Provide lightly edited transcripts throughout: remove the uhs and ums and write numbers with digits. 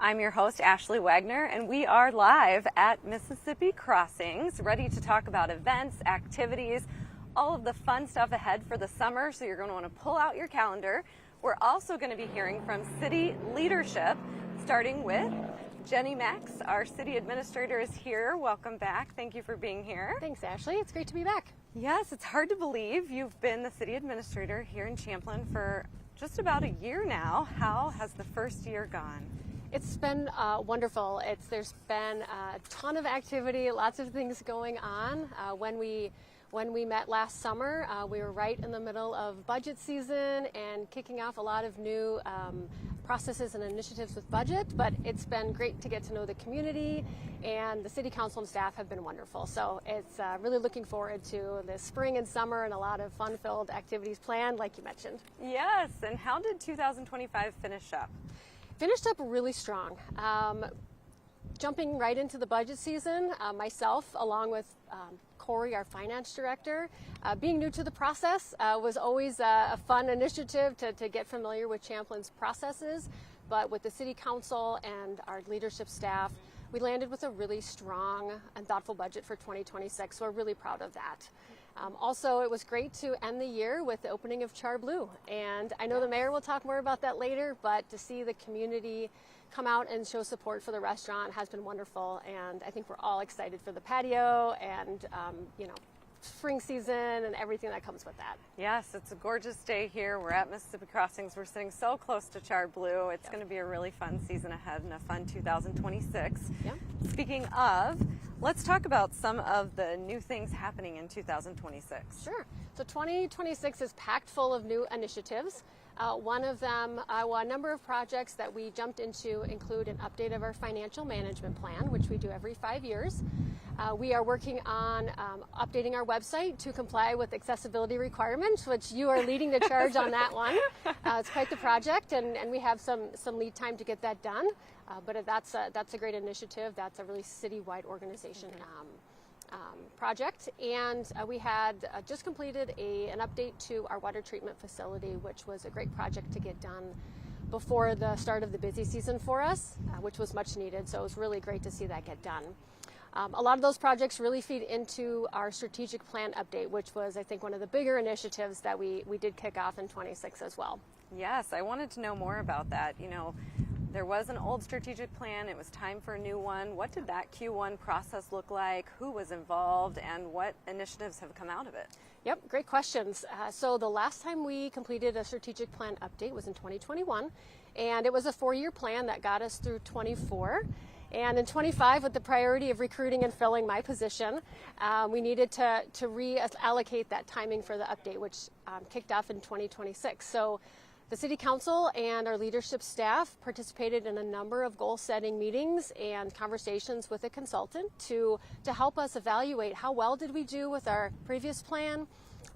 I'm your host, Ashley Wagner, and we are live at Mississippi Crossings, ready to talk about events, activities, all of the fun stuff ahead for the summer, so you're going to want to pull out your calendar. We're also going to be hearing from city leadership, starting with Jenny Max, our city administrator, is here. Welcome back. Thank you for being here. Thanks, Ashley. It's great to be back. Yes, it's hard to believe you've been the city administrator here in Champlin for just about a year now. How has the first year gone? It's been wonderful. There's been a ton of activity, lots of things going on. When we met last summer, we were right in the middle of budget season and kicking off a lot of new processes and initiatives with budget, but it's been great to get to know the community, and the city council and staff have been wonderful. So it's really looking forward to the spring and summer and a lot of fun-filled activities planned, like you mentioned. Yes, and how did 2025 finish up? Finished up really strong. Jumping right into the budget season, myself, along with Corey, our finance director, being new to the process was always a fun initiative to get familiar with Champlin's processes. But with the city council and our leadership staff, we landed with a really strong and thoughtful budget for 2026. So we're really proud of that. Also, it was great to end the year with the opening of Char Blue. And I know the mayor will talk more about that later, but to see the community come out and show support for the restaurant has been wonderful. And I think we're all excited for the patio and, spring season and everything that comes with that. Yes, it's a gorgeous day here. We're at Mississippi Crossings. We're sitting so close to Char Blue. It's going to be a really fun season ahead and a fun 2026. Yeah. Speaking of, let's talk about some of the new things happening in 2026. Sure. So 2026 is packed full of new initiatives. One of them, a number of projects that we jumped into include an update of our financial management plan, which we do every 5 years. We are working on updating our website to comply with accessibility requirements, which you are leading the charge on that one. It's quite the project, and we have some lead time to get that done. But that's a great initiative. That's a really citywide organization project. And we had just completed an update to our water treatment facility, which was a great project to get done before the start of the busy season for us, which was much needed. So it was really great to see that get done. A lot of those projects really feed into our strategic plan update, which was, I think, one of the bigger initiatives that we did kick off in 26 as well. Yes, I wanted to know more about that. There was an old strategic plan. It was time for a new one. What did that Q1 process look like? Who was involved, and what initiatives have come out of it? Yep, great questions. So the last time we completed a strategic plan update was in 2021, and it was a 4-year plan that got us through 24. And in 25, with the priority of recruiting and filling my position, we needed to reallocate that timing for the update, which kicked off in 2026. So the City Council and our leadership staff participated in a number of goal-setting meetings and conversations with a consultant to help us evaluate how well did we do with our previous plan,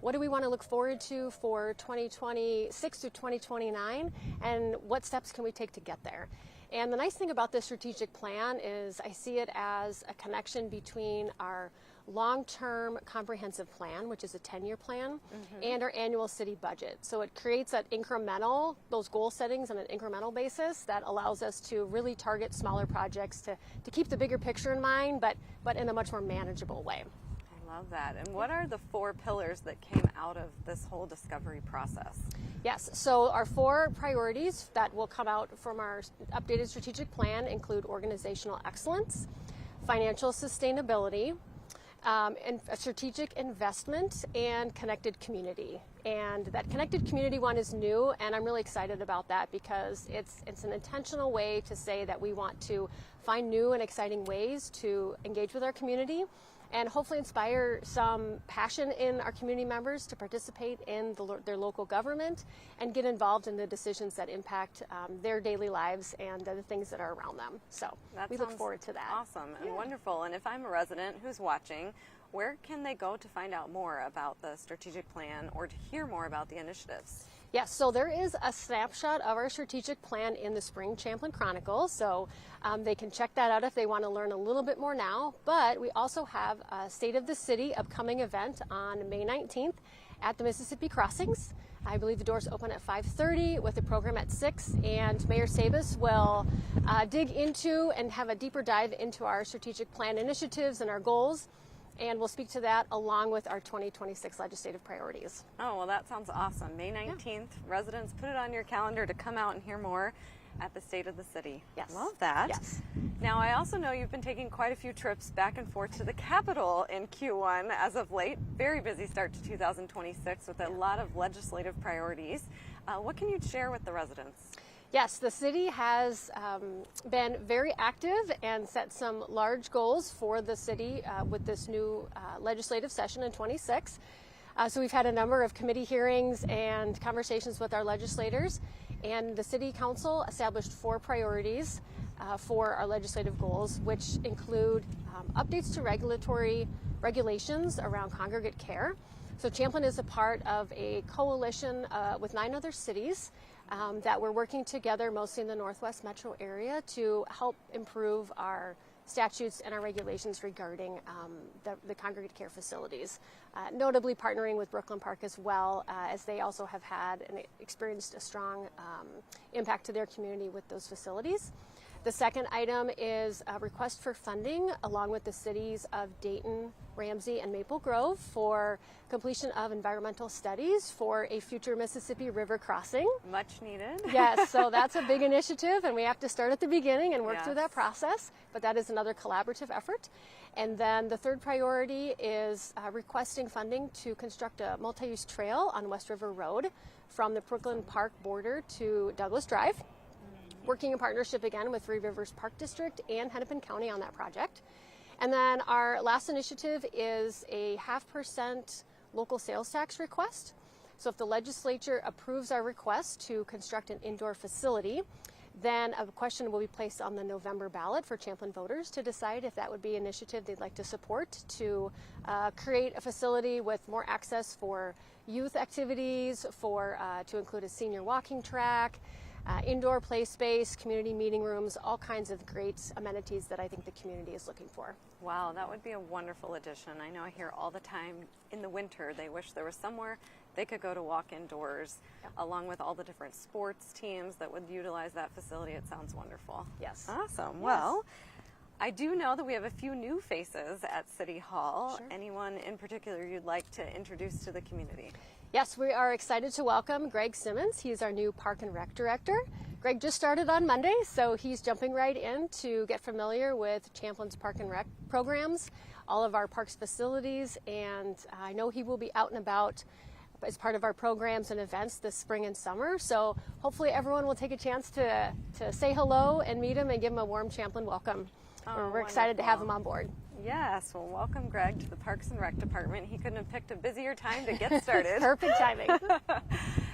what do we want to look forward to for 2026 to 2029, and what steps can we take to get there. And the nice thing about this strategic plan is I see it as a connection between our long-term comprehensive plan, which is a 10-year plan, and our annual city budget. So it creates those goal settings on an incremental basis that allows us to really target smaller projects to keep the bigger picture in mind, but in a much more manageable way. I love that. And what are the 4 pillars that came out of this whole discovery process? Yes, so our 4 priorities that will come out from our updated strategic plan include organizational excellence, financial sustainability, and a strategic investment, and connected community. And that connected community one is new, and I'm really excited about that because it's an intentional way to say that we want to find new and exciting ways to engage with our community and hopefully inspire some passion in our community members to participate in their local government and get involved in the decisions that impact their daily lives and the things that are around them. So we look forward to that. Awesome and wonderful. And if I'm a resident who's watching, where can they go to find out more about the strategic plan or to hear more about the initiatives? Yes, so there is a snapshot of our strategic plan in the Spring Champlin Chronicle, so they can check that out if they want to learn a little bit more now. But we also have a State of the City upcoming event on May 19th at the Mississippi Crossings. I believe the doors open at 5:30 with the program at 6, and Mayor Sabas will dig into and have a deeper dive into our strategic plan initiatives and our goals, and we'll speak to that along with our 2026 legislative priorities. Oh, well, that sounds awesome. May 19th, residents, put it on your calendar to come out and hear more at the State of the City. Yes. Love that. Yes. Now, I also know you've been taking quite a few trips back and forth to the Capitol in Q1 as of late. Very busy start to 2026 with a lot of legislative priorities. What can you share with the residents? Yes, the city has been very active and set some large goals for the city with this new legislative session in 26. So we've had a number of committee hearings and conversations with our legislators, and the City Council established 4 priorities for our legislative goals, which include updates to regulations around congregate care. So Champlin is a part of a coalition with 9 other cities that we're working together, mostly in the Northwest metro area, to help improve our statutes and our regulations regarding the congregate care facilities, notably partnering with Brooklyn Park as well, as they also have had and experienced a strong impact to their community with those facilities. The second item is a request for funding along with the cities of Dayton, Ramsey, and Maple Grove for completion of environmental studies for a future Mississippi River crossing. Much needed. Yes, so that's a big initiative, and we have to start at the beginning and work through that Yes. process, but that is another collaborative effort. And then the third priority is requesting funding to construct a multi-use trail on West River Road from the Brooklyn Park border to Douglas Drive, working in partnership again with Three Rivers Park District and Hennepin County on that project. And then our last initiative is a 0.5% local sales tax request. So if the legislature approves our request to construct an indoor facility, then a question will be placed on the November ballot for Champlin voters to decide if that would be an initiative they'd like to support to create a facility with more access for youth activities, to include a senior walking track, indoor play space, community meeting rooms, all kinds of great amenities that I think the community is looking for. Wow, that would be a wonderful addition. I know I hear all the time in the winter they wish there was somewhere they could go to walk indoors, along with all the different sports teams that would utilize that facility. It sounds wonderful. Yes. Awesome. Well, I do know that we have a few new faces at City Hall. Sure. Anyone in particular you'd like to introduce to the community? Yes, we are excited to welcome Greg Simmons. He's our new Park and Rec Director. Greg just started on Monday, so he's jumping right in to get familiar with Champlin's Park and Rec programs, all of our parks facilities, and I know he will be out and about as part of our programs and events this spring and summer. So hopefully everyone will take a chance to say hello and meet him and give him a warm Champlin welcome. We're excited to have him on board. Yes, well, welcome Greg to the Parks and Rec Department. He couldn't have picked a busier time to get started. Perfect timing.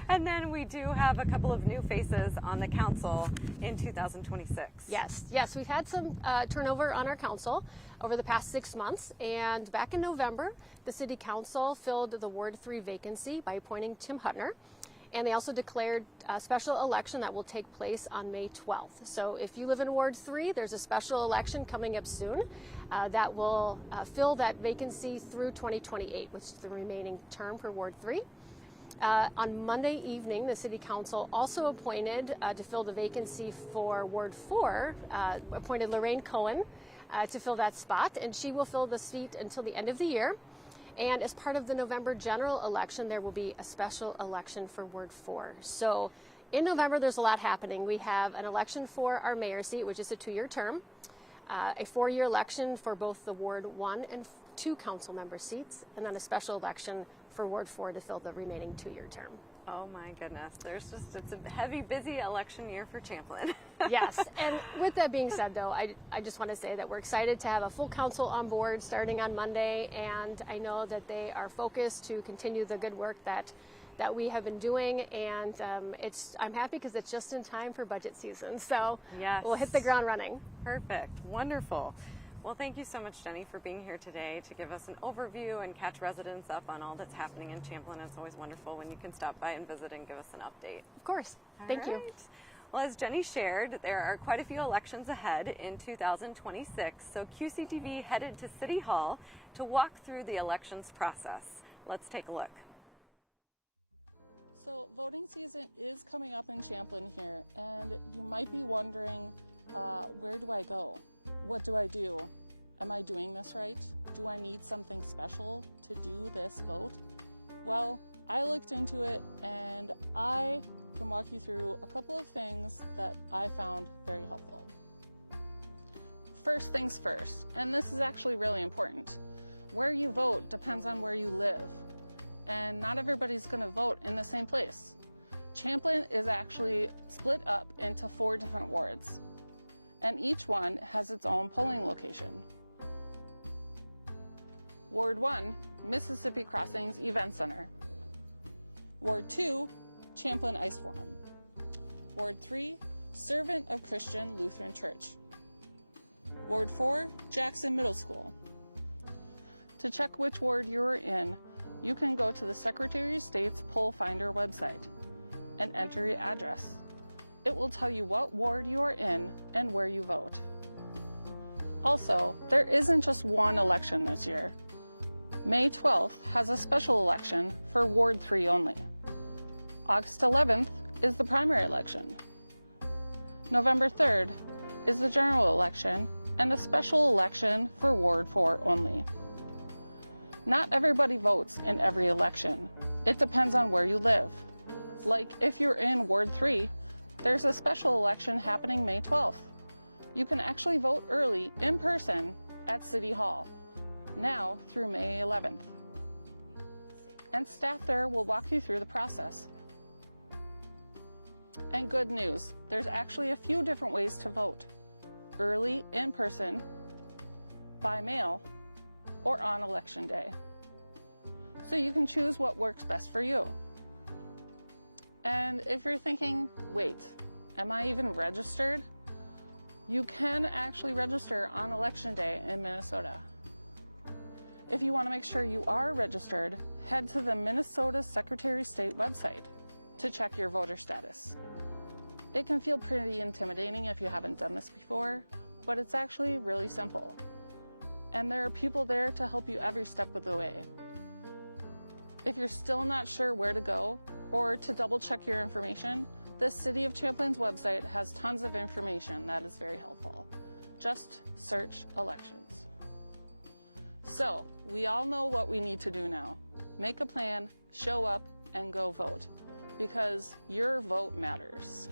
And then we do have a couple of new faces on the council in 2026. Yes, we've had some turnover on our council over the past 6 months, and back in November, the City Council filled the Ward 3 vacancy by appointing Tim Hutner. And they also declared a special election that will take place on May 12th. So if you live in Ward 3, there's a special election coming up soon that will fill that vacancy through 2028, which is the remaining term for Ward 3. On Monday evening, the City Council also appointed to fill the vacancy for Ward 4, appointed Lorraine Cohen to fill that spot, and she will fill the seat until the end of the year. And as part of the November general election, there will be a special election for Ward 4. So in November, there's a lot happening. We have an election for our mayor seat, which is a 2-year term, a 4-year election for both the Ward 1 and 2 council member seats, and then a special election for Ward 4 to fill the remaining 2-year term. Oh my goodness, it's a heavy, busy election year for Champlin. Yes, and with that being said, though, I just want to say that we're excited to have a full council on board starting on Monday, and I know that they are focused to continue the good work that we have been doing, and I'm happy because it's just in time for budget season, so Yes. We'll hit the ground running. Perfect, wonderful. Well, thank you so much, Jenny, for being here today to give us an overview and catch residents up on all that's happening in Champlin. It's always wonderful when you can stop by and visit and give us an update. Of course. Thank you. Well, as Jenny shared, there are quite a few elections ahead in 2026, so QCTV headed to City Hall to walk through the elections process. Let's take a look. So voting season is coming up in Champlin here, and you might be wondering, where do I go? What do I do? Am I doing this right? Do I need something special to do this vote? Well, I looked into it and I can walk you through a couple of things that I found very helpful. First things first, and this is actually really important. Where you vote depends on where you live, and not everybody's going to vote in the same place. Champlin is actually split up into 4 different wards, and each one has its own polling location. Ward 1, Mississippi Crossings Event Center. Ward 2, Champlin Ice Forum. Ward 3, Servant of Christian Lutheran Church. Ward 4, Jackson Middle School. To check which ward you're in, you can go to the Secretary of State's Poll Finder website and enter your address. It will tell you what ward you are in and where you vote. Also, there isn't just one election this year. May 12th has a special election for Ward 3 only. August 11th is the primary election. November 3rd is the general election and a special election for Ward 4 only. Not everybody votes in every election. It depends on where you live. Like if you're in Ward 3, there's a special election happening May 12th. You can actually vote early in person at City Hall, now through May 11th. And staff there will walk you through the process. And good news, there's actually a few different ways to vote. Early, in person, by mail, or on election day. So you can choose what works best for you. And if you're thinking, wait, am I even registered? You can actually register on election day in Minnesota. If you want to make sure you are registered, head to the Minnesota Secretary of State website to check your voter status. It can feel pretty intimidating if you haven't done this before, but it's actually really simple. And there are people there to help you every step of the way. If you're still not sure where to go or to double check your information, the City of Champlin's website has tons of information that is very helpful. Just search elections. So, we all know what we need to do now. Make a plan, show up, and go vote, because your vote matters.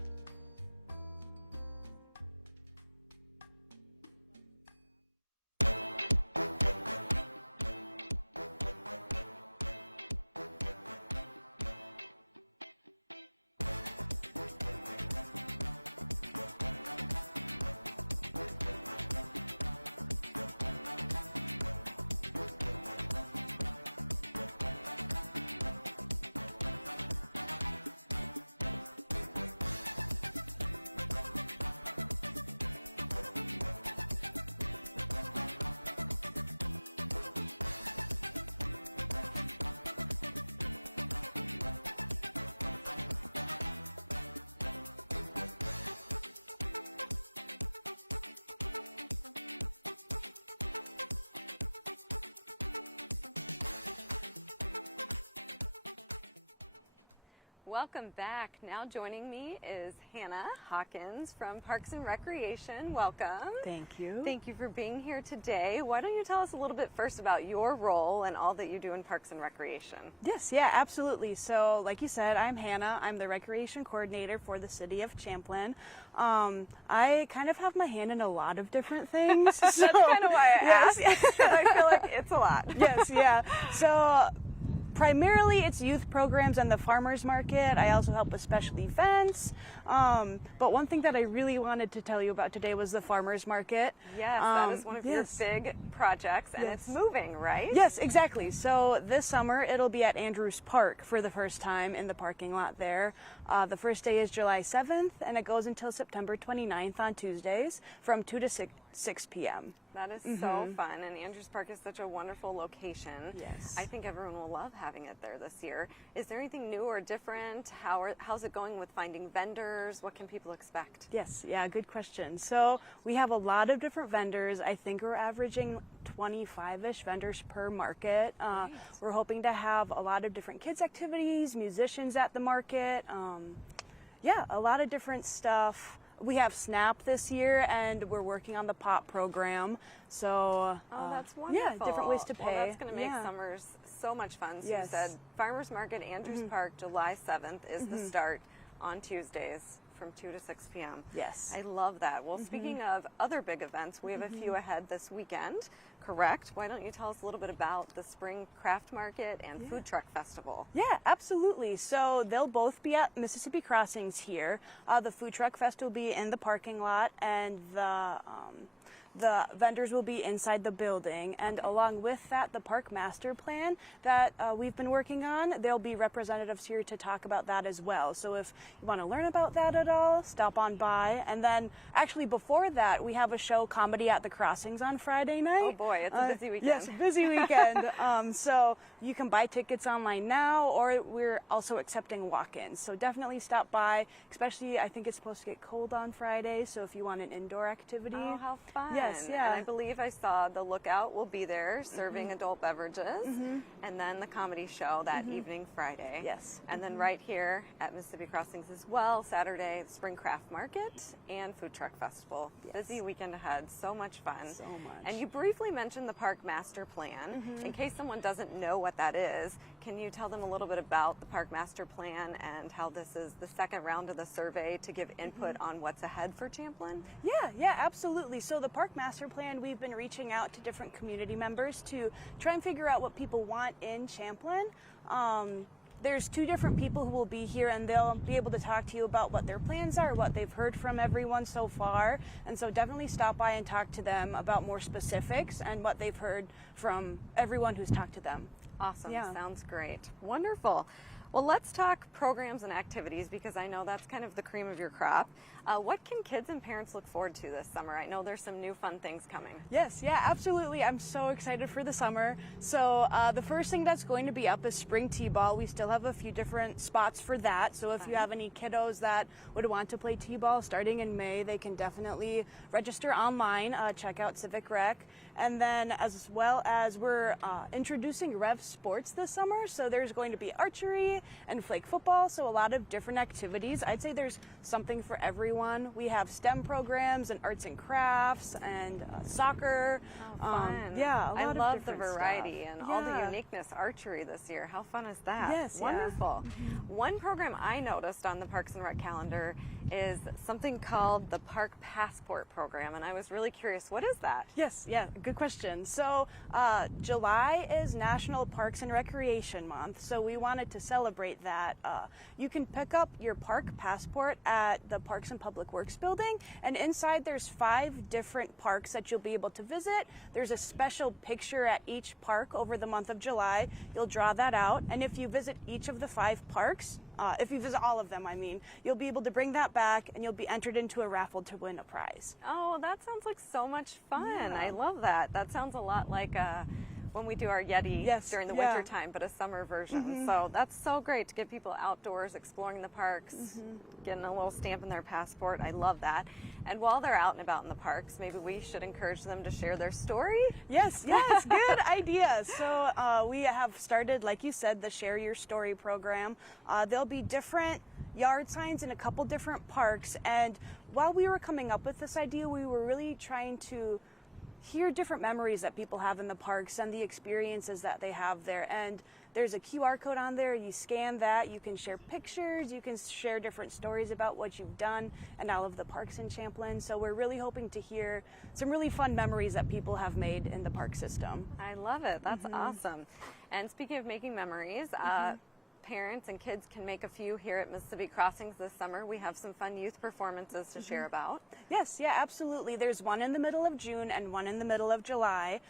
Welcome back. Now joining me is Hannah Hawkins from Parks and Recreation. Welcome. Thank you. Thank you for being here today. Why don't you tell us a little bit first about your role and all that you do in Parks and Recreation? Yes, yeah, absolutely. So, like you said, I'm Hannah. I'm the recreation coordinator for the City of Champlin. I kind of have my hand in a lot of different things. That's kind of why I asked. Yes. I feel like it's a lot. Yes, yeah. So, primarily it's youth programs and the farmers market. I also help with special events. But one thing that I really wanted to tell you about today was the farmers market. Yes, that is one of your big projects, and it's moving, right? Yes, exactly. So this summer it'll be at Andrews Park for the first time in the parking lot there. The first day is July 7th, and it goes until September 29th on Tuesdays from 2 to 6 p.m. That is so fun, and Andrews Park is such a wonderful location. Yes. I think everyone will love having it there this year. Is there anything new or different? How's it going with finding vendors? What can people expect? Yes, yeah, good question. So we have a lot of different vendors. I think we're averaging 25-ish vendors per market. We're hoping to have a lot of different kids activities, musicians at the market. Yeah, a lot of different stuff. We have SNAP this year, and we're working on the POP program. So, that's wonderful. Yeah, different ways to pay. Well, that's going to make summers so much fun. So Yes. you said Farmers Market, Andrews Park, July 7th is the start on Tuesdays from 2 to 6 p.m. Yes. I love that. Well, speaking of other big events, we have a few ahead this weekend, correct? Why don't you tell us a little bit about the Spring Craft Market and Food Truck Festival? Yeah, absolutely. So they'll both be at Mississippi Crossings here. The Food Truck Fest will be in the parking lot, and the vendors will be inside the building. And along with that, the park master plan that we've been working on, there'll be representatives here to talk about that as well. So if you want to learn about that at all, stop on by. And then actually before that, we have a show, Comedy at the Crossings, on Friday night. Oh boy, it's a busy weekend. Yes, a busy weekend. So you can buy tickets online now, or we're also accepting walk-ins. So definitely stop by, especially I think it's supposed to get cold on Friday. So if you want an indoor activity. Oh, how fun. Yes, yeah. And I believe I saw the Lookout will be there serving adult beverages, and then the comedy show that evening Friday. Yes. And then right here at Mississippi Crossings as well, Saturday, Spring Craft Market and Food Truck Festival. Yes. Busy weekend ahead, so much fun. So much. And you briefly mentioned the Park Master Plan. In case someone doesn't know what that is, can you tell them a little bit about the Park Master Plan and how this is the second round of the survey to give input on what's ahead for Champlin? Yeah, absolutely. So the Park Master Plan, we've been reaching out to different community members to try and figure out what people want in Champlin. There's 2 different people who will be here, and they'll be able to talk to you about what their plans are, what they've heard from everyone so far. And so definitely stop by and talk to them about more specifics and what they've heard from everyone who's talked to them. Awesome. Yeah. Sounds great. Wonderful. Well, let's talk programs and activities, because I know that's kind of the cream of your crop. What can kids and parents look forward to this summer? I know there's some new fun things coming. Yes, yeah, absolutely. I'm so excited for the summer. So the first thing that's going to be up is Spring T-Ball. We still have a few different spots for that. So if you have any kiddos that would want to play T-Ball starting in May, they can definitely register online, check out Civic Rec. And then as well as we're introducing Rev Sports this summer. So there's going to be archery and flag football. So a lot of different activities. I'd say there's something for everyone. We have STEM programs and arts and crafts and soccer. Oh, fun. Yeah, I lot of love the different variety stuff. and all the Yeah. uniqueness archery this year. How fun is that? Yes, yeah. Wonderful. One program I noticed on the Parks and Rec calendar is something called the Park Passport Program, and I was really curious, what is that? Yes, yeah, good question. So July is National Parks and Recreation Month, so we wanted to celebrate that. You can pick up your park passport at the Parks and Public Works building, and inside there's 5 different parks that you'll be able to visit. There's a special picture at each park over the month of July. You'll draw that out, and if you visit each of the 5 parks, if you visit all of them, I mean, you'll be able to bring that back, and you'll be entered into a raffle to win a prize. Oh, that sounds like so much fun. Yeah. I love that. That sounds a lot like when we do our Yeti during the winter time, but a summer version. So that's so great to get people outdoors, exploring the parks, getting a little stamp in their passport. I love that. And while they're out and about in the parks, maybe we should encourage them to share their story. Yes, good idea. So we have started, like you said, the Share Your Story program. There'll be different yard signs in a couple different parks. And while we were coming up with this idea, we were really trying to hear different memories that people have in the parks and the experiences that they have there. And there's a QR code on there. You scan that, you can share pictures, you can share different stories about what you've done and all of the parks in Champlin. So we're really hoping to hear some really fun memories that people have made in the park system. I love it. That's awesome. And speaking of making memories, parents and kids can make a few here at Mississippi Crossings this summer. We have some fun youth performances to share about. Yes, yeah, absolutely. There's one in the middle of June and one in the middle of July.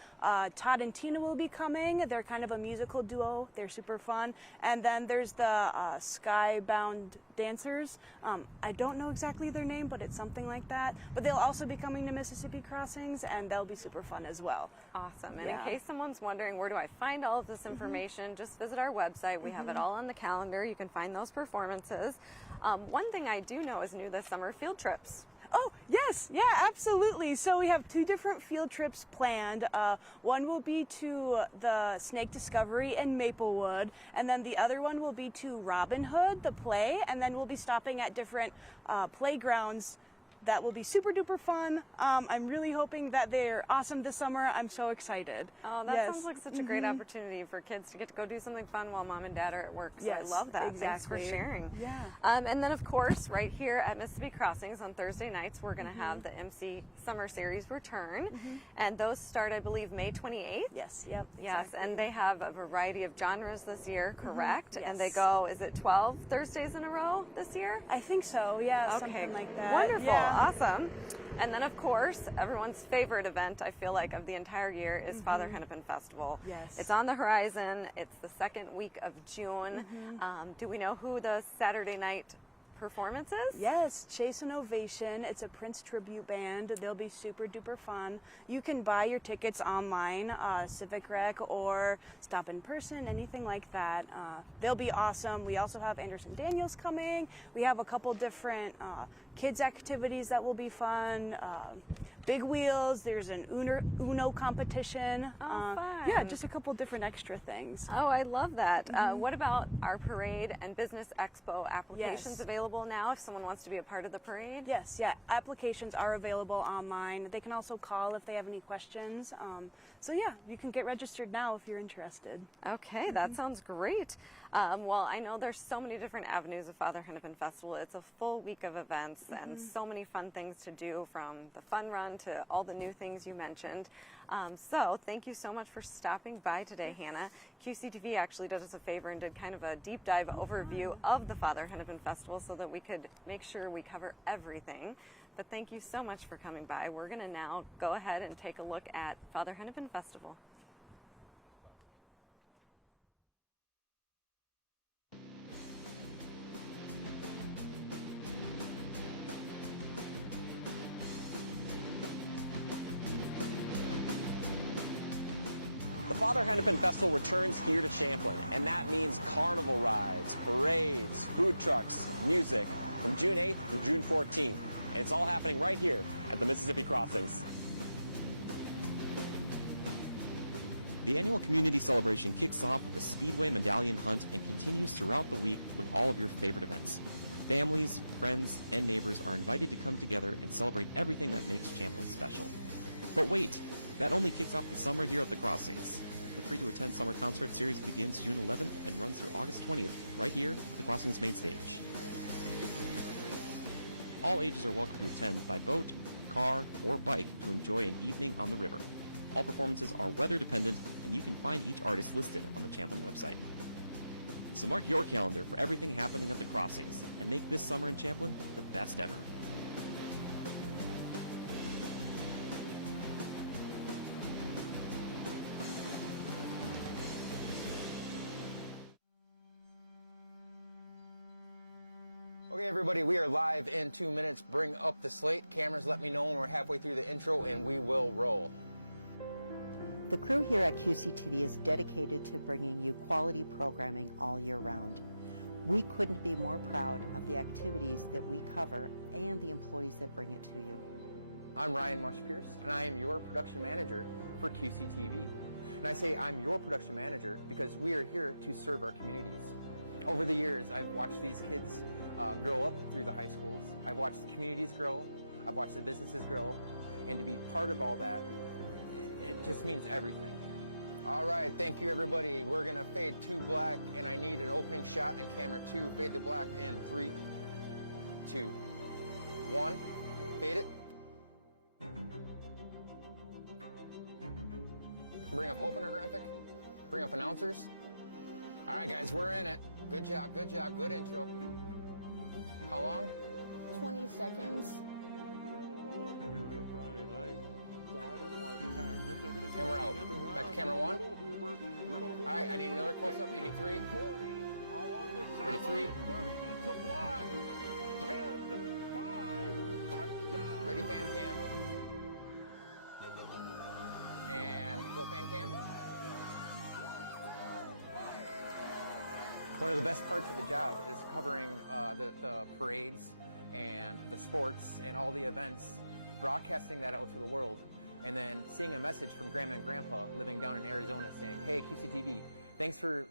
Todd and Tina will be coming. They're kind of a musical duo. They're super fun. And then there's the Skybound Dancers. I don't know exactly their name, but it's something like that. But they'll also be coming to Mississippi Crossings, and they'll be super fun as well. Awesome. And Yeah. in case someone's wondering, where do I find all of this information, just visit our website. We have it all on the calendar. You can find those performances. One thing I do know is new this summer, field trips. Oh, yes, yeah, absolutely. So we have 2 different field trips planned. One will be to the Snake Discovery in Maplewood, and then the other one will be to Robin Hood, the play, and then we'll be stopping at different playgrounds. That will be super duper fun. I'm really hoping that they're awesome this summer. I'm so excited. Oh, that Yes. sounds like such a great opportunity for kids to get to go do something fun while mom and dad are at work. So Yes, I love that. exactly. Thanks for sharing. Yeah. And then, of course, right here at Mississippi Crossings on Thursday nights, we're going to have the MC Summer Series return. And those start, I believe, May 28th. Yes, yep. Yes, exactly. and they have a variety of genres this year, correct? And they Yes. go, is it 12 Thursdays in a row this year? I think so, yeah, Okay, something like that. wonderful, Yeah. awesome. And then, of course, everyone's favorite event, I feel like, of the entire year is Father Hennepin Festival. Yes. It's on the horizon. It's the second week of June. Do we know who the Saturday night performance is? Yes, Chase and Ovation. It's a Prince tribute band. They'll be super duper fun. You can buy your tickets online, Civic Rec, or stop in person, anything like that. They'll be awesome. We also have Anderson Daniels coming. We have a couple different kids activities that will be fun. Big wheels. There's an Uno competition. fun. Yeah, just a couple different extra things. Oh, I love that. What about our parade and business expo applications Yes. available now if someone wants to be a part of the parade? Yes, yeah. Applications are available online. They can also call if they have any questions. So yeah, you can get registered now if you're interested. Okay, that sounds great. Well, I know there's so many different avenues of Father Hennepin Festival. It's a full week of events and so many fun things to do, from the fun run to all the new things you mentioned. So thank you so much for stopping by today, Hannah. QCTV actually did us a favor and did kind of a deep dive overview of the Father Hennepin Festival so that we could make sure we cover everything. But thank you so much for coming by. We're going to now go ahead and take a look at Father Hennepin Festival. The Father Hennepin Festival returns here to Champlin, and that means carnival rides, parades, food trucks, music from June 8th to June 14th. And it's all happening right here at the Mississippi Crossings. The annual community celebration kicks off with the Speedway Medallion Hunt and continues throughout the week with all of your favorite events. Families, friends, and neighbors are invited to come together and celebrate everything that makes Champlin special. But wait, that only kicks off the summer here at the Crossings. The free-to-attend summer concert series begins June 11th and runs through August 20th, right here at the Crossings main stage. All ages are welcome to attend by boat, car, or bike to enjoy an evening on the river. All performances are weather dependent, and you can find each artist listed on the Champlin website. So mark your calendar for everything happening at the Crossings, and make this summer in Champlin the best ever. Okay, everybody, we are live in 2 minutes. Bring up the slate. Cameras, let me know when we're halfway through the intro, and we will roll. The crew here at QCTV is dedicated to bringing you quality programming all year round. We couldn't be more proud of the activities that we cover and the employees that bring it to you. I'm Ryan Mush-Pierce, and I am your production manager for QCTV. And I say I'm your production manager because we are here to serve our communities. Over the years, I've watched these kids grow up through the high schools. I've watched the communities grow. I've watched the businesses grow. And to be part of all that, it just means everything. All right, thank you, everybody. We're going to fade to black, and I need an opening shot in camera 2. Fade to black in 3, 2, 1. Fade it. Bring up opener graphic. Bring up announcers. All right, guys, we're in it. Good job, good job, good intro. How long? 20 seconds. And we're out. Back to camera 1. All right, I need another close-up, maybe 3. Ready, 3. Ready, fan cam. And go fan cam. One of the best parts of the job is covering the parades and the sports and all the events, broadcasting that out to the world, and then seeing a message from Grandma and Grandpa living down in Arizona saying, hey, QCTV, thanks for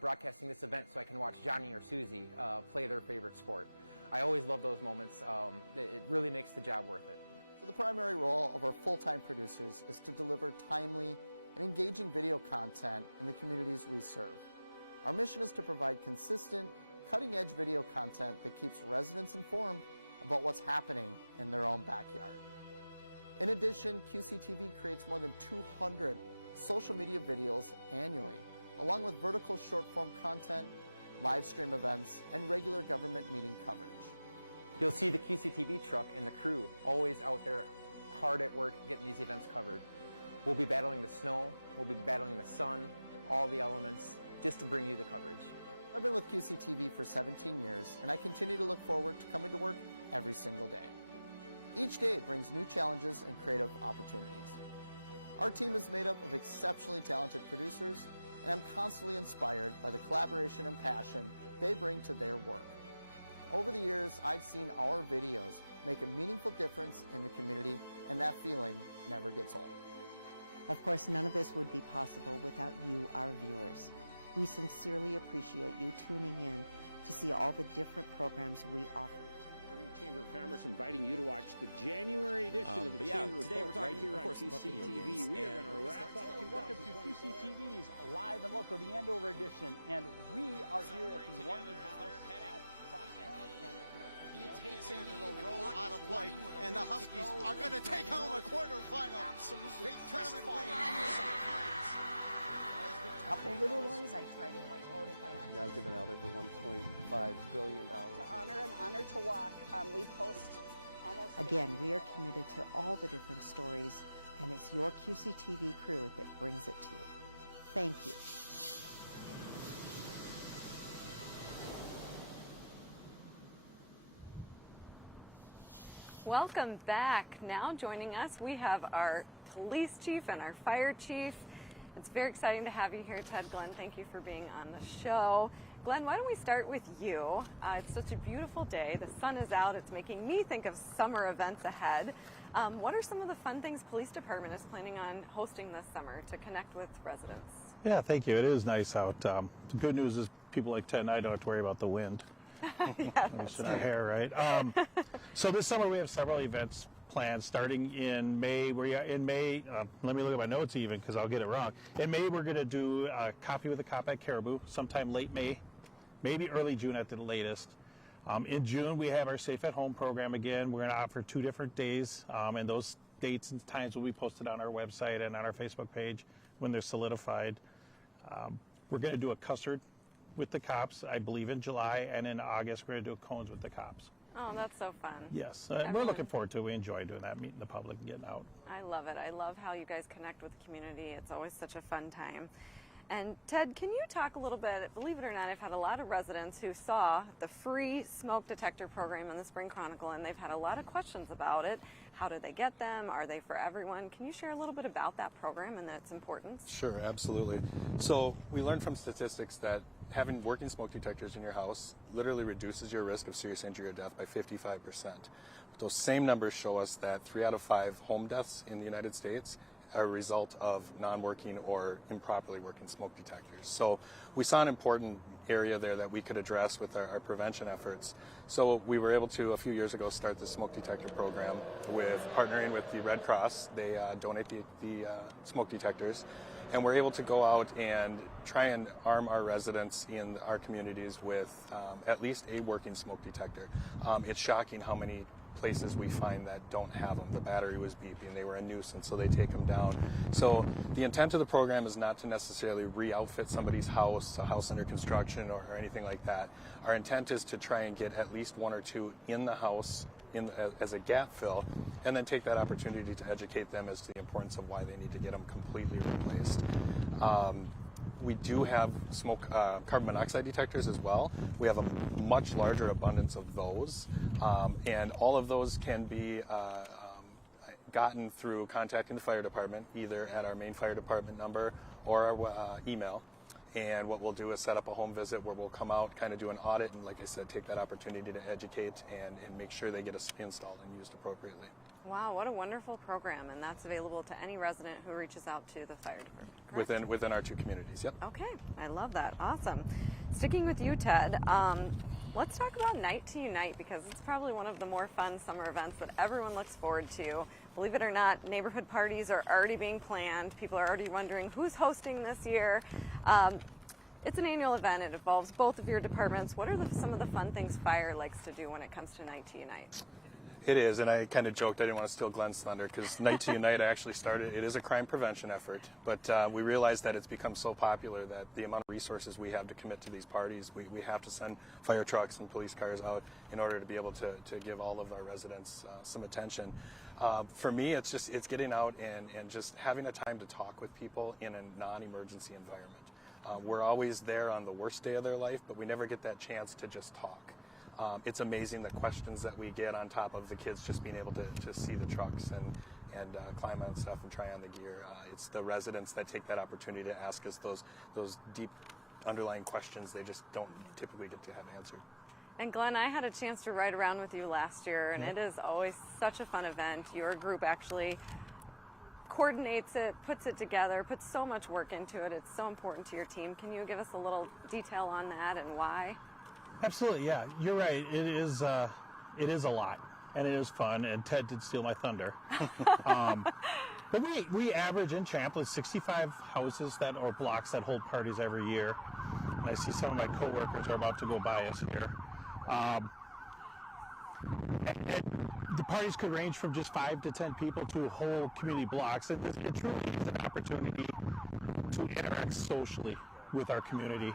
broadcasting this event so I can watch Johnny or Susie play their favorite sport. I always love those moments. It really makes the job worth it. So the primary role of our full-time producers is to deliver timely and engaging video content in the communities we serve. Our mission is to provide consistent, cutting-edge video content that keeps residents informed about what's happening in their own backyard. In addition, QCTV creates more than 200 social media videos annually, along with vertical short-form content, live stream events, and regular government meeting coverage. You'll see the QCTV truck and the crew always out there hard at work getting these events covered. We'll be battling the snow, we'll be battling the sun, all the elements, just to bring you the coverage. I've been with QCTV for 17 years, and I continue to look forward to coming to work every single day. Each day brings new challenges and creative opportunities. Our team is made up of exceptionally talented producers, and I'm constantly inspired by the collaboration and passion they bring to their work. Over the years, I've seen our videos make a meaningful difference in the community, and that feeling never gets old. Of course, none of this would be possible without you, our viewers. We sincerely appreciate you tuning in to see all the different programs we offer. Chamber of Commerce inviting you to watch the January edition of the Chamber today Report we're talking, right here of on course, about video QCTV. games, We are and going to wrap up. Welcome to QCTV's Live and Local, the Andover edition, and we are here at the warming house at Crosstown. He takes in and will roll on a play, and the Huskies are going to take home a quarterfinal. Absolutely. Big tournament win. Couple little ones, I try to whiteload if I have. Now given out over $1.5 billion. To honor and honor to walk, we post almost. Again, we are committed to all the different stories, and it's your QCTV crew that brings it to you. Thank you. Welcome back. Now joining us, we have our police chief and our fire chief. It's very exciting to have you here, Ted. Glenn, thank you for being on the show. Glenn, why don't we start with you? It's such a beautiful day. The sun is out. It's making me think of summer events ahead. What are some of the fun things police department is planning on hosting this summer to connect with residents? Yeah, thank you. It is nice out. The good news is people like Ted and I don't have to worry about the wind. Yeah, in our hair, right? So this summer we have several events planned starting in May. Let me look at my notes even because I'll get it wrong. In May we're going to do a Coffee with a Cop at Caribou sometime late May, maybe early June at the latest. In June we have our Safe at Home program again. We're going to offer 2 different days, and those dates and times will be posted on our website and on our Facebook page when they're solidified. We're going to do a custard with the cops, I believe in July, and in August we're going to do cones with the cops. Oh, that's so fun. Yes, we're looking forward to it. We enjoy doing that, meeting the public and getting out. I love it. I love how you guys connect with the community. It's always such a fun time. And Ted, can you talk a little bit, believe it or not, I've had a lot of residents who saw the free smoke detector program in the Spring Chronicle, and they've had a lot of questions about it. How do they get them? Are they for everyone? Can you share a little bit about that program and its importance? Sure, absolutely. So we learned from statistics that having working smoke detectors in your house literally reduces your risk of serious injury or death by 55%. But those same numbers show us that 3 out of 5 home deaths in the United States are a result of non-working or improperly working smoke detectors. So we saw an important area there that we could address with our prevention efforts. So we were able to, a few years ago, start the smoke detector program with partnering with the Red Cross. They donate the smoke detectors. And we're able to go out and try and arm our residents in our communities with at least a working smoke detector. It's shocking how many places we find that don't have them. The battery was beeping, they were a nuisance, so they take them down. So the intent of the program is not to necessarily re-outfit somebody's house, a house under construction or anything like that. Our intent is to try and get at least 1 or 2 in the house as a gap fill, and then take that opportunity to educate them as to the importance of why they need to get them completely replaced. We do have carbon monoxide detectors as well. We have a much larger abundance of those, and all of those can be gotten through contacting the fire department, either at our main fire department number or our email. And what we'll do is set up a home visit where we'll come out, kind of do an audit, and like I said, take that opportunity to educate and make sure they get installed and used appropriately. Wow, what a wonderful program, and that's available to any resident who reaches out to the fire department, correct? Within our 2 communities, yep. Okay, I love that. Awesome. Sticking with you, Ted, let's talk about Night to Unite, because it's probably one of the more fun summer events that everyone looks forward to. Believe it or not, neighborhood parties are already being planned. People are already wondering who's hosting this year. It's an annual event. It involves both of your departments. What are some of the fun things fire likes to do when it comes to Night to Unite? It is, and I kind of joked I didn't want to steal Glenn's thunder, because Night to Unite actually started, it is a crime prevention effort, but we realized that it's become so popular that the amount of resources we have to commit to these parties, we have to send fire trucks and police cars out in order to be able to give all of our residents some attention. For me, it's getting out and just having a time to talk with people in a non-emergency environment. We're always there on the worst day of their life, but we never get that chance to just talk. It's amazing the questions that we get on top of the kids just being able to see the trucks and climb on stuff and try on the gear. It's the residents that take that opportunity to ask us those deep underlying questions they just don't typically get to have answered. And Glenn, I had a chance to ride around with you last year, and it is always such a fun event. Your group actually coordinates it, puts it together, puts so much work into it. It's so important to your team. Can you give us a little detail on that and why? Absolutely, yeah. You're right. It is a lot, and it is fun. And Ted did steal my thunder. But we average in Champlin 65 houses or blocks that hold parties every year. And I see some of my coworkers are about to go by us here. The parties could range from just 5 to 10 people to whole community blocks. And it truly is an opportunity to interact socially with our community.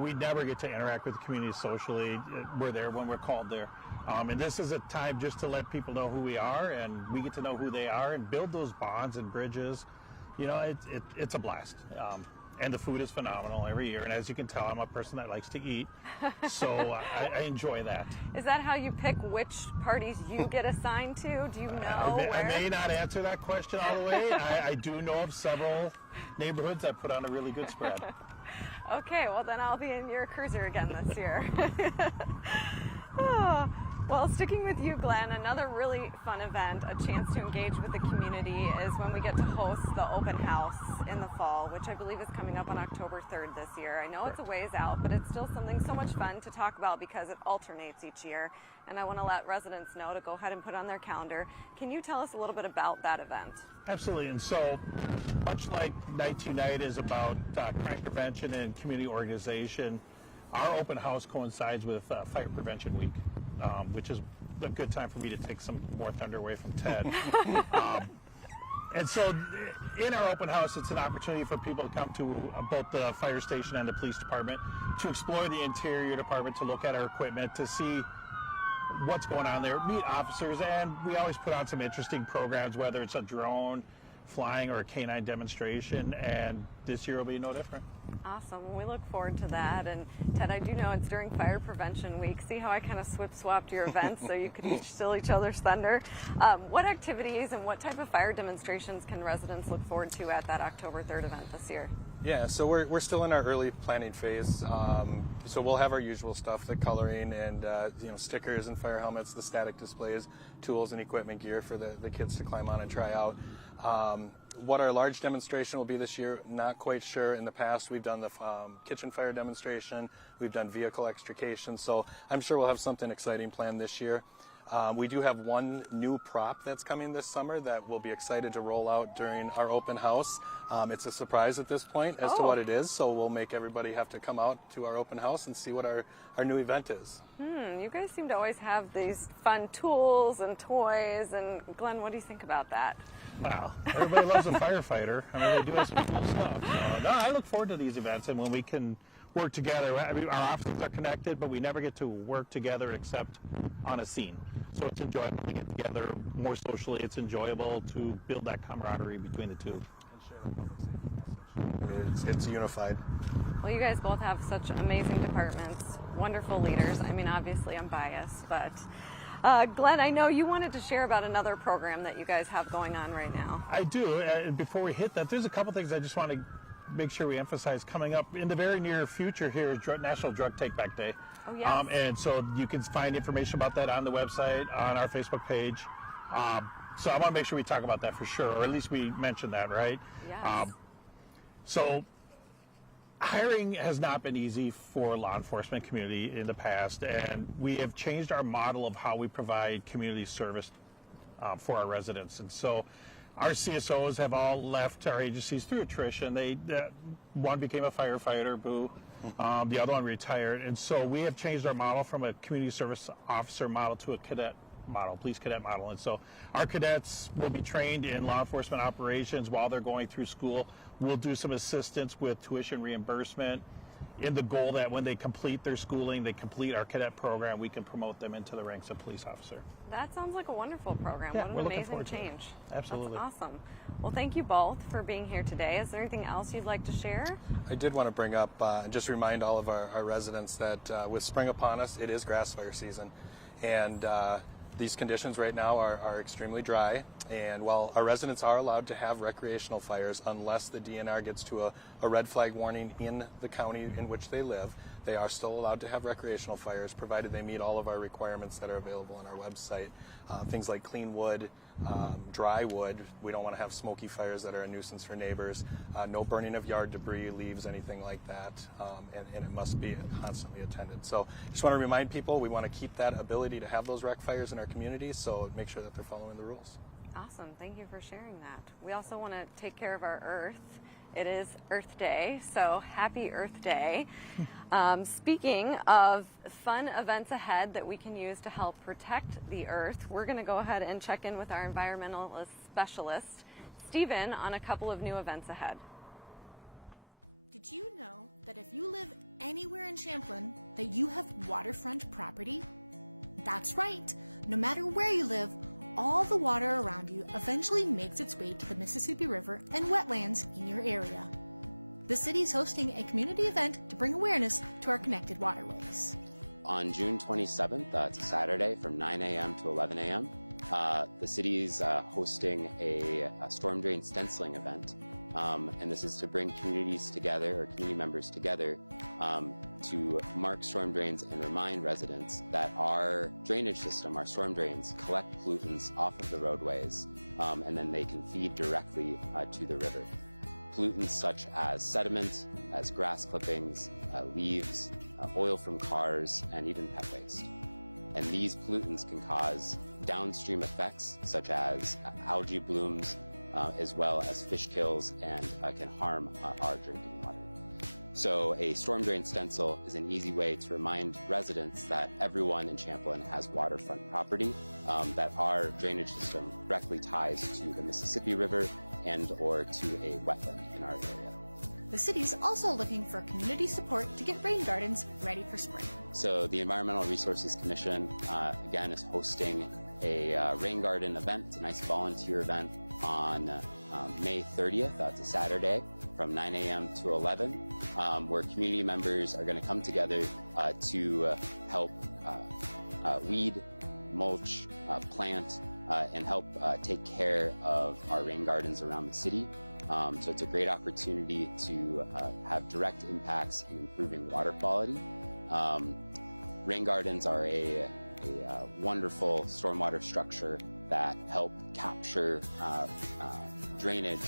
We never get to interact with the community socially. We're there when we're called there. And this is a time just to let people know who we are, and we get to know who they are and build those bonds and bridges. It's a blast. And the food is phenomenal every year. And as you can tell, I'm a person that likes to eat. So I enjoy that. Is that how you pick which parties you get assigned to? Do you know I may not answer that question all the way. I do know of several neighborhoods that put on a really good spread. Okay, well then I'll be in your cruiser again this year. Well, sticking with you, Glenn, another really fun event, a chance to engage with the community, is when we get to host the open house in the fall, which I believe is coming up on October 3rd this year. I know it's a ways out, but it's still something so much fun to talk about because it alternates each year. And I want to let residents know to go ahead and put on their calendar. Can you tell us a little bit about that event? Absolutely. And so, much like Night to Unite is about crime prevention and community organization, our open house coincides with Fire Prevention Week, which is a good time for me to take some more thunder away from Ted. And so in our open house, it's an opportunity for people to come to both the fire station and the police department to explore the interior department, to look at our equipment, to see what's going on there, meet officers, and we always put on some interesting programs, whether it's a drone flying or a canine demonstration, and this year will be no different. Awesome. Well, we look forward to that. And Ted, I do know it's during Fire Prevention Week. See how I kind of swapped your events so you could each steal each other's thunder? What activities and what type of fire demonstrations can residents look forward to at that October 3rd event this year? Yeah, so we're still in our early planning phase. So we'll have our usual stuff, the coloring and stickers and fire helmets, the static displays, tools and equipment gear for the kids to climb on and try out. What our large demonstration will be this year, not quite sure. In the past, we've done the kitchen fire demonstration, we've done vehicle extrication, so I'm sure we'll have something exciting planned this year. We do have one new prop that's coming this summer that we'll be excited to roll out during our open house. It's a surprise at this point as to what it is, so we'll make everybody have to come out to our open house and see what our new event is. You guys seem to always have these fun tools and toys, and Glenn, what do you think about that? Wow, everybody loves a firefighter. I mean, they do have some cool stuff. So, no, I look forward to these events, and when we can work together. I mean, our offices are connected, but we never get to work together except on a scene. So it's enjoyable to get together more socially. It's enjoyable to build that camaraderie between the two. It's unified. Well, you guys both have such amazing departments, wonderful leaders. I mean, obviously I'm biased, but Glenn, I know you wanted to share about another program that you guys have going on right now. I do. Before we hit that, there's a couple things I just want to make sure we emphasize coming up in the very near future here is National Drug Take Back Day. Oh, yes. And so you can find information about that on the website, on our Facebook page. So I want to make sure we talk about that for sure, or at least we mention that, right? Yes. So hiring has not been easy for law enforcement community in the past, and we have changed our model of how we provide community service for our residents. And so our CSOs have all left our agencies through attrition. One became a firefighter, boo. The other one retired. And so we have changed our model from a community service officer model to a cadet model, police cadet model. And so our cadets will be trained in law enforcement operations while they're going through school. We'll do some assistance with tuition reimbursement in the goal that when they complete their schooling, they complete our cadet program, we can promote them into the ranks of police officer. That sounds like a wonderful program. Yeah, what we're an looking amazing forward to it. change. Absolutely. That's awesome. Well, thank you both for being here today. Is there anything else you'd like to share? I did want to bring up and just remind all of our residents that with spring upon us, it is grass fire season. And these conditions right now are extremely dry. And while our residents are allowed to have recreational fires, unless the DNR gets to a red flag warning in the county in which they live, they are still allowed to have recreational fires, provided they meet all of our requirements that are available on our website. Things like clean wood, dry wood. We don't want to have smoky fires that are a nuisance for neighbors. No burning of yard debris, leaves, anything like that. And it must be constantly attended. So just want to remind people, we want to keep that ability to have those rec fires in our community, so make sure that they're following the rules. Awesome. Thank you for sharing that. We also want to take care of our earth. It is Earth Day, so happy Earth Day. Speaking of fun events ahead that we can use to help protect the earth, we're going to go ahead and check in with our environmentalist specialist, Stephen, on a couple of new events ahead. Did you know that if you live anywhere in Champlin, that you have waterfront property? That's right. No matter where you live, all the water around you eventually makes its way to the Mississippi River and wetlands in your area. The city is hosting a community event to bring awareness to our connected waterways. On June 27th, it's a Saturday from 9 a.m. to 11 a.m., the city is hosting a storm drain stenciling event. And this is to bring communities together, or community members together, to mark storm drains and remind residents that our drainage system, our storm drains, collect pollutants off of the roadways, and then they can feed directly to the river. Pollutants such as sediment, as grass clippings, leaves, oil from cars, and even pet waste. And these pollutants can cause downstream effects such as algae blooms, as well as fish kills, and can harm our drinking water. So a storm drain stencil is an easy way to remind residents that everyone in Champlin has waterfront property, that our drainage system directly ties to the Mississippi River and or to a wetland in our area. The city is also looking for community support to get rain gardens ready for spring. So the Environmental Resources Commission, again, is hosting a rain garden event. It's a nice volunteer event on May 30th. It's a Saturday from 9 a.m. to 11, where community members are going to come together to help weed, mulch, plant, and help take care of our rain gardens around the city. So it's a great opportunity to have direct impacts in improving water quality. Rain gardens are a wonderful stormwater structure that help capture drainage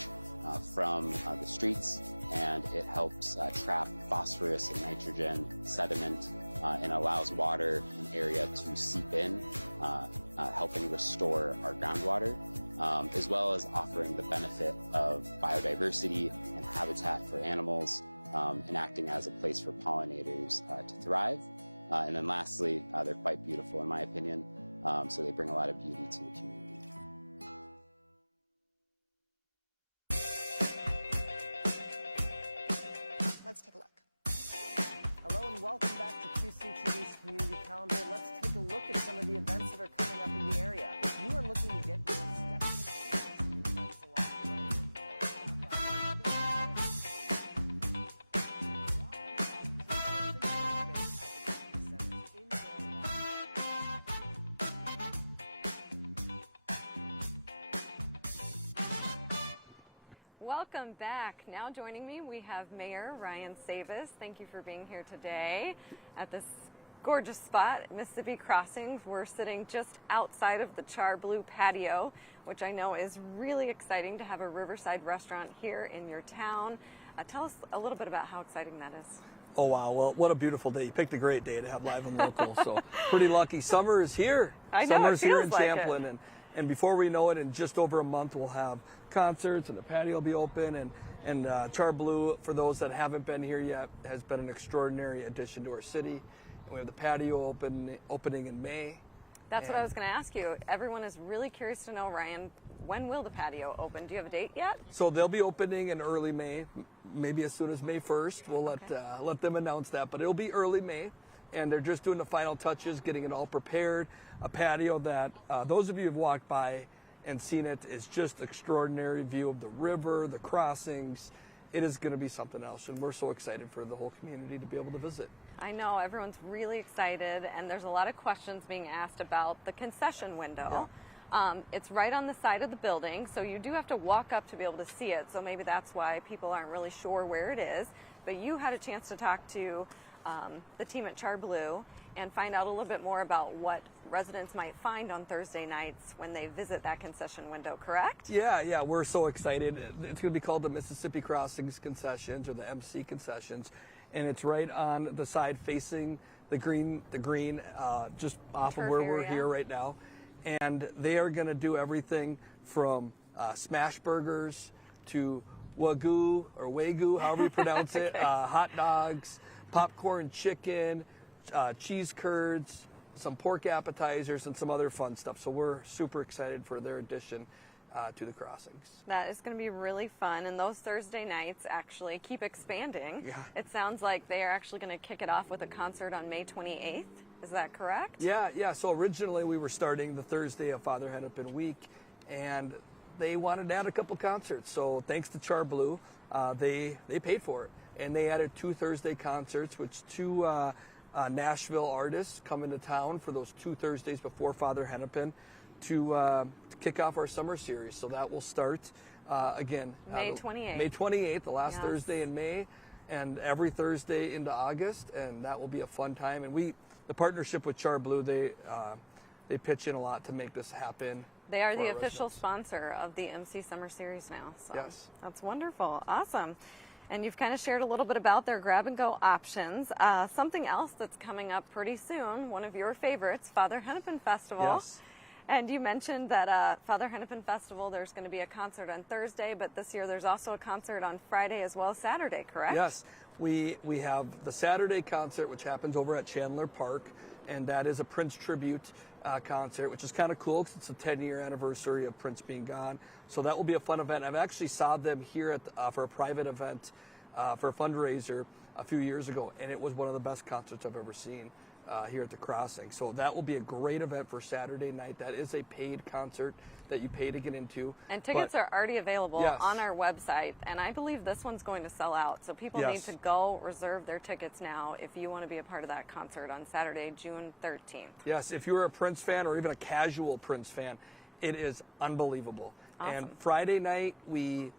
from the streets, and it helps trap phosphorus and nitrogen, sediment, and allows water in the area to seep in, helping restore our groundwater, as well as offering the benefit of biodiversity and habitat for animals, and acting as a place for pollinators to thrive. And then lastly, they're quite beautiful in my opinion, so they bring a lot of beauty to the community. Let's take a look. Hello and welcome back to QCTV's Community Calendar. Let's take a look at some of the events that are coming up in the area. If you are looking to get your steps in events Welcome back. Now joining me, we have Mayor Ryan Savis. Thank you for being here today at this gorgeous spot, Mississippi Crossings. We're sitting just outside of the Char Blue patio, which I know is really exciting to have a riverside restaurant here in your town. Tell us a little bit about how exciting that is. Oh, wow. Well, what a beautiful day. You picked a great day to have live and local. So pretty lucky. Summer is here. I know, Summer's it here feels in like Champlin. it. And before we know it, in just over a month, we'll have concerts and the patio will be open. And Char Blue, for those that haven't been here yet, has been an extraordinary addition to our city. And we have the patio opening in May. That's what I was going to ask you. Everyone is really curious to know, Ryan, when will the patio open? Do you have a date yet? So they'll be opening in early May, maybe as soon as May 1st. We'll let them announce that, but it'll be early May, and they're just doing the final touches, getting it all prepared. A patio that those of you who've walked by and seen it is just extraordinary view of the river, the crossings. It is going to be something else, and we're so excited for the whole community to be able to visit. I know, everyone's really excited, and there's a lot of questions being asked about the concession window. Yeah. It's right on the side of the building, so you do have to walk up to be able to see it, so maybe that's why people aren't really sure where it is. But you had a chance to talk to the team at Char Blue and find out a little bit more about what residents might find on Thursday nights when they visit that concession window, correct? Yeah, we're so excited. It's going to be called the Mississippi Crossings Concessions, or the MC Concessions, and it's right on the side facing the green, just off of where we're here right now. And they are going to do everything from smash burgers to wagyu, or wagyu, however you pronounce it, hot dogs, popcorn chicken, cheese curds, some pork appetizers, and some other fun stuff. So we're super excited for their addition to the crossings. That is going to be really fun, and those Thursday nights actually keep expanding. Yeah. It sounds like they are actually going to kick it off with a concert on May 28th. Is that correct? Yeah. So originally we were starting the Thursday of Father Hennepin week, and they wanted to add a couple concerts. So thanks to Char Blue, they paid for it, and they added 2 Thursday concerts, which 2 Nashville artists come into town for those 2 Thursdays before Father Hennepin to kick off our summer series. So that will start again May 28th. May 28th, the last Thursday in May, and every Thursday into August, and that will be a fun time. And the partnership with Char Blue, they pitch in a lot to make this happen. They are the official sponsor of the MC Summer Series now. So yes. That's wonderful. Awesome. And you've kind of shared a little bit about their grab-and-go options. Something else that's coming up pretty soon, one of your favorites, Father Hennepin Festival. Yes. And you mentioned that Father Hennepin Festival, there's going to be a concert on Thursday, but this year there's also a concert on Friday as well as Saturday, correct? Yes. We have the Saturday concert, which happens over at Chandler Park, and that is a Prince tribute concert, which is kind of cool because it's the 10-year anniversary of Prince being gone. So that will be a fun event. I've actually saw them here for a private event for a fundraiser a few years ago, and it was one of the best concerts I've ever seen here at the Crossing. So that will be a great event for Saturday night. That is a paid concert that you pay to get into. And tickets are already available Yes. on our website, and I believe this one's going to sell out. So people Yes. need to go reserve their tickets now if you want to be a part of that concert on Saturday, June 13th. Yes, if you're a Prince fan or even a casual Prince fan, it is unbelievable. Awesome. And Friday night,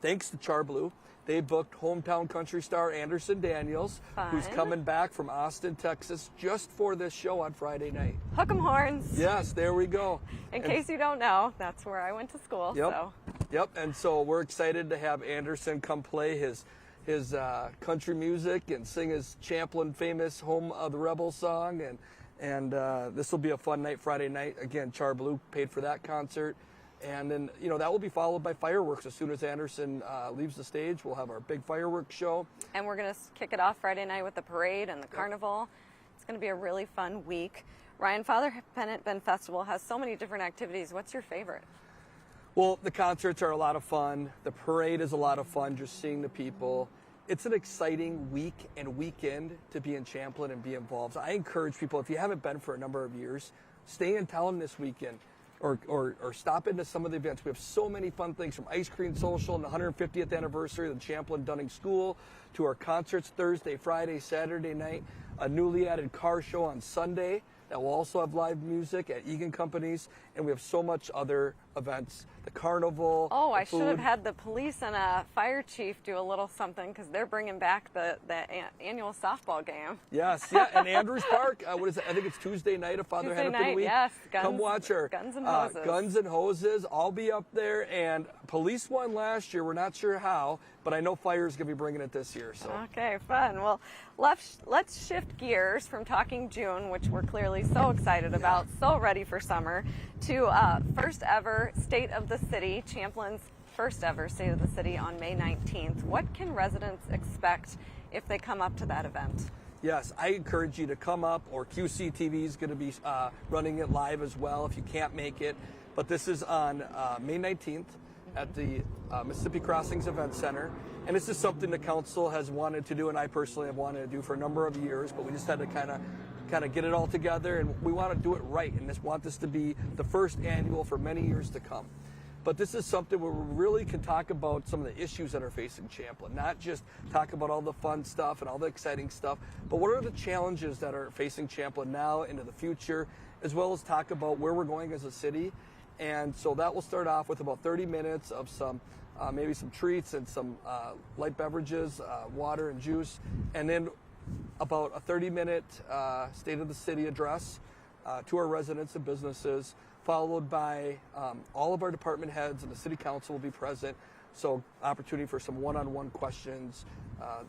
thanks to Char Blue, they booked hometown country star Anderson Daniels, who's Fun. coming back from Austin, Texas, just for this show on Friday night. Hook 'em horns. Yes, there we go. In case you don't know, that's where I went to school. So. Yep, and so we're excited to have Anderson come play his country music and sing his Champlin famous Home of the Rebel song, and this will be a fun night, Friday night. Again, Char Blue paid for that concert. And then, that will be followed by fireworks. As soon as Anderson leaves the stage, we'll have our big fireworks show. And we're going to kick it off Friday night with the parade and the carnival. It's going to be a really fun week. Ryan, Father Hennepin Festival has so many different activities. What's your favorite? Well, the concerts are a lot of fun. The parade is a lot of fun, just seeing the people. It's an exciting week and weekend to be in Champlin and be involved. I encourage people, if you haven't been for a number of years, stay in town this weekend. Or stop into some of the events. We have so many fun things, from Ice Cream Social and the 150th anniversary of the Champlin Dunning School to our concerts Thursday, Friday, Saturday night, a newly added car show on Sunday that will also have live music at Egan Companies, and we have so much other events, the carnival. Oh, the I should have food. had the police and a fire chief do a little something because they're bringing back the annual softball game. Yes, yeah, and Andrews Park. What is it? I think it's Tuesday night of Father Tuesday Hennepin night, Week. yes. Come watch our Guns and Hoses. Guns and Hoses. I'll be up there, and police won last year. We're not sure how, but I know fire's gonna be bringing it this year. So. Okay, fun. Well, let's shift gears from talking June, which we're clearly so excited about, so ready for summer, to first ever State of the City, Champlin's first ever State of the City on May 19th. What can residents expect if they come up to that event? Yes, I encourage you to come up, or QCTV is going to be running it live as well if you can't make it. But this is on May 19th at the Mississippi Crossings Event Center. And this is something the council has wanted to do, and I personally have wanted to do for a number of years, but we just had to kind of get it all together, and we want to do it right, and want this to be the first annual for many years to come. But this is something where we really can talk about some of the issues that are facing Champlin, not just talk about all the fun stuff and all the exciting stuff, but what are the challenges that are facing Champlin now into the future, as well as talk about where we're going as a city. And so that will start off with about 30 minutes of some maybe some treats and some light beverages, water and juice, and then about a 30-minute State of the City address to our residents and businesses, followed by all of our department heads, and the city council will be present. So opportunity for some one-on-one questions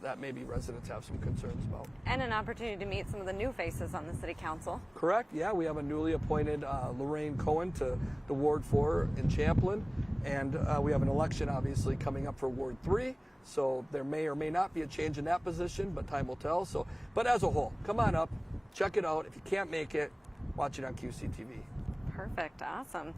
that maybe residents have some concerns about. And an opportunity to meet some of the new faces on the city council. Correct, yeah, we have a newly appointed Lorraine Cohen to the Ward 4 in Champlin, and we have an election obviously coming up for Ward 3, so there may or may not be a change in that position, but time will tell. So, but as a whole, come on up, check it out. If you can't make it, watch it on QCTV. Perfect, awesome.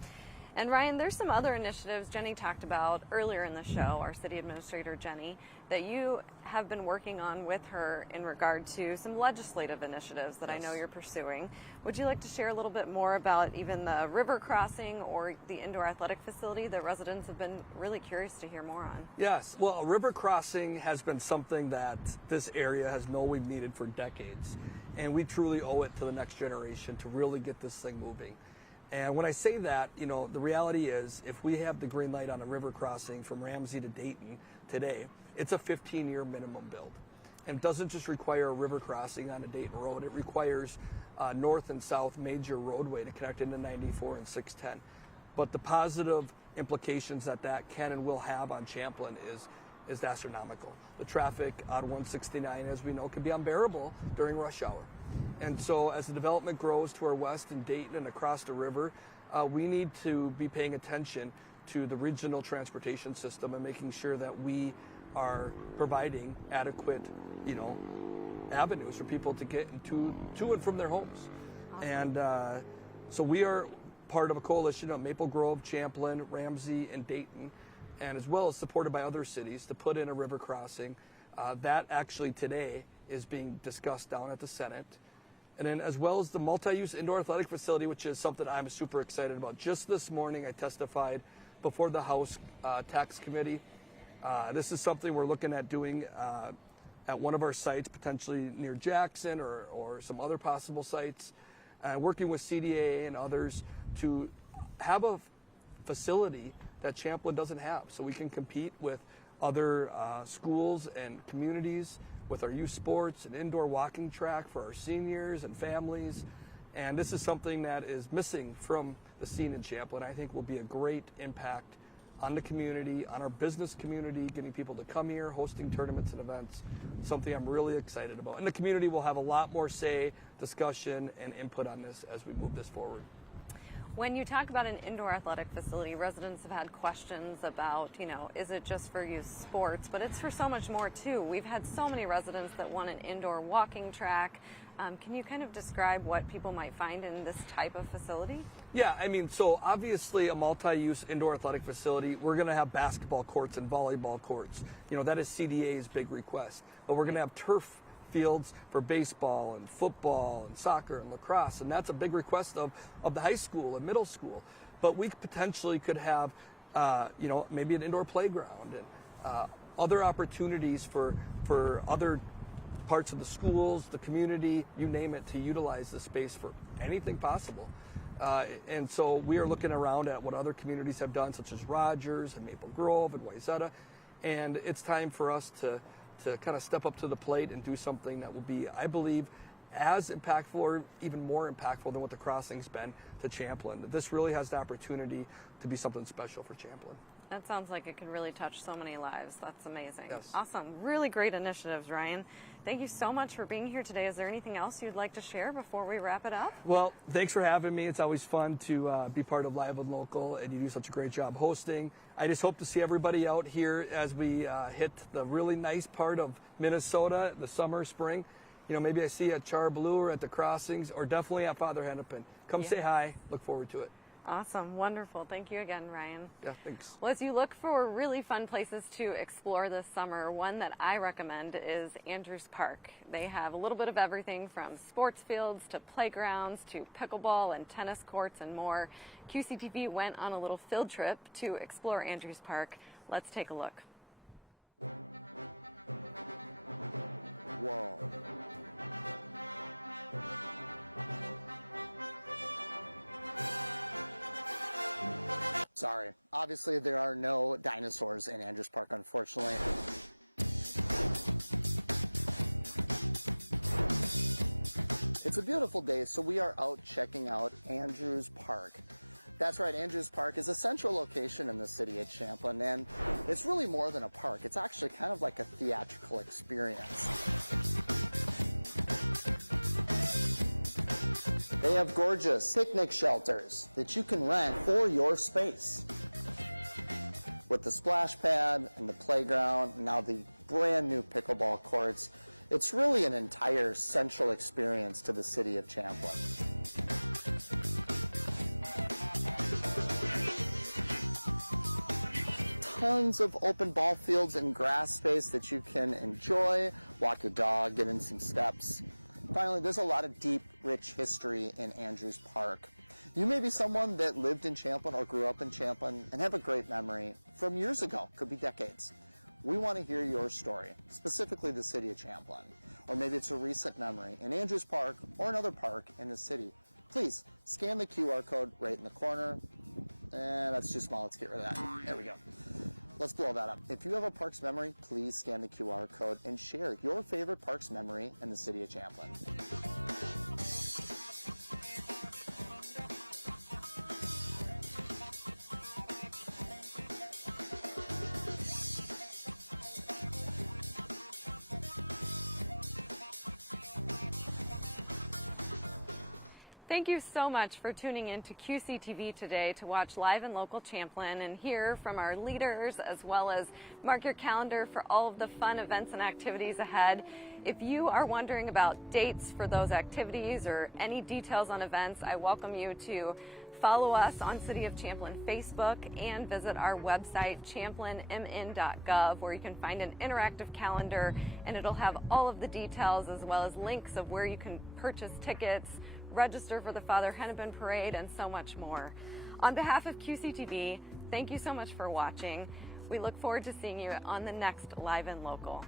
And Ryan, there's some other initiatives Jenny talked about earlier in the show, our city administrator Jenny, that you have been working on with her in regard to some legislative initiatives that I know you're pursuing. Would you like to share a little bit more about even the river crossing or the indoor athletic facility that residents have been really curious to hear more on? Yes, well, a river crossing has been something that this area has known we've needed for decades, and we truly owe it to the next generation to really get this thing moving. And when I say that, you know, the reality is if we have the green light on a river crossing from Ramsey to Dayton today, it's a 15-year minimum build. And it doesn't just require a river crossing on a Dayton road, it requires north and south major roadway to connect into 94 and 610. But the positive implications that that can and will have on Champlin is astronomical. The traffic on 169, as we know, can be unbearable during rush hour. And so as the development grows to our west in Dayton and across the river, we need to be paying attention to the regional transportation system and making sure that we are providing adequate, you know, avenues for people to get to and from their homes. Awesome. And so we are part of a coalition of Maple Grove, Champlin, Ramsey, and Dayton, and as well as supported by other cities to put in a river crossing. That actually today is being discussed down at the Senate. And then as well as the multi-use indoor athletic facility, which is something I'm super excited about. Just this morning I testified before the House Tax Committee. This is something we're looking at doing at one of our sites, potentially near Jackson or some other possible sites, working with CDA and others to have a facility that Champlin doesn't have, so we can compete with other schools and communities with our youth sports, an indoor walking track for our seniors and families. And this is something that is missing from the scene in Champlin. I think will be a great impact on the community, on our business community, getting people to come here, hosting tournaments and events, something I'm really excited about. And the community will have a lot more say, discussion, and input on this as we move this forward. When you talk about an indoor athletic facility, residents have had questions about, you know, is it just for youth sports? But it's for so much more too. We've had so many residents that want an indoor walking track. Can you kind of describe what people might find in this type of facility? Yeah, I mean, so obviously a multi-use indoor athletic facility, we're going to have basketball courts and volleyball courts. You know, that is CDA's big request. But we're going to have turf fields for baseball and football and soccer and lacrosse, and that's a big request of the high school and middle school. But we potentially could have, you know, maybe an indoor playground and other opportunities for other parts of the schools, the community, you name it, to utilize the space for anything possible. And so we are looking around at what other communities have done, such as Rogers and Maple Grove and Wayzata. And it's time for us to kind of step up to the plate and do something that will be, I believe, as impactful or even more impactful than what the crossing's been to Champlin. This really has the opportunity to be something special for Champlin. That sounds like it could really touch so many lives. That's amazing. Yes. Awesome. Really great initiatives, Ryan. Thank you so much for being here today. Is there anything else you'd like to share before we wrap it up? Well, thanks for having me. It's always fun to be part of Live and Local, and you do such a great job hosting. I just hope to see everybody out here as we hit the really nice part of Minnesota, the summer, spring. You know, maybe I see you at Char Blue or at the crossings, or definitely at Father Hennepin. Come say hi. Look forward to it. Awesome. Wonderful. Thank you again, Ryan. Yeah, thanks. Well, as you look for really fun places to explore this summer, one that I recommend is Andrews Park. They have a little bit of everything from sports fields to playgrounds to pickleball and tennis courts and more. QCTV went on a little field trip to explore Andrews Park. Let's take a look. Whoa. Sorry. Obviously, there are no dinosaurs in Andrews Park, unfortunately. It's a beautiful day, so we are out checking out Andrews Park. That's right, Andrews Park is a central location in the city of Champlin, and it's really more than a park. It's actually kind of like a theatrical experience. They have gorgeous picnic shelters that you can rent for your space. With the splash pad and the playground, and now the brand new pickleball courts, it's really an entire central experience to the city of Champlin. Tons of open ball fields and grass space that you can enjoy, walk your dog, get in some steps. Finally, there's a lot of deep, rich history in Andrews Park. You may be someone that lived in Champlin or grew up in Champlin and have a great memory from years ago, could be decades. We want to hear your story, specifically the city of Champlin. Or maybe it's a recent memory in Andrews Park or another park in the city. Please scan the QR code right in the corner. That's too small, let's get rid of that. There we go. Let's blow that up. If you have a parks memory, please scan the QR code and share your favorite parks memory in the city of Champlin. Thank you so much for tuning in to QCTV today to watch Live and Local Champlin and hear from our leaders, as well as mark your calendar for all of the fun events and activities ahead. If you are wondering about dates for those activities or any details on events, I welcome you to follow us on City of Champlin Facebook and visit our website, champlinmn.gov, where you can find an interactive calendar, and it'll have all of the details as well as links of where you can purchase tickets, register for the Father Hennepin Parade, and so much more. On behalf of QCTV, thank you so much for watching. We look forward to seeing you on the next Live and Local.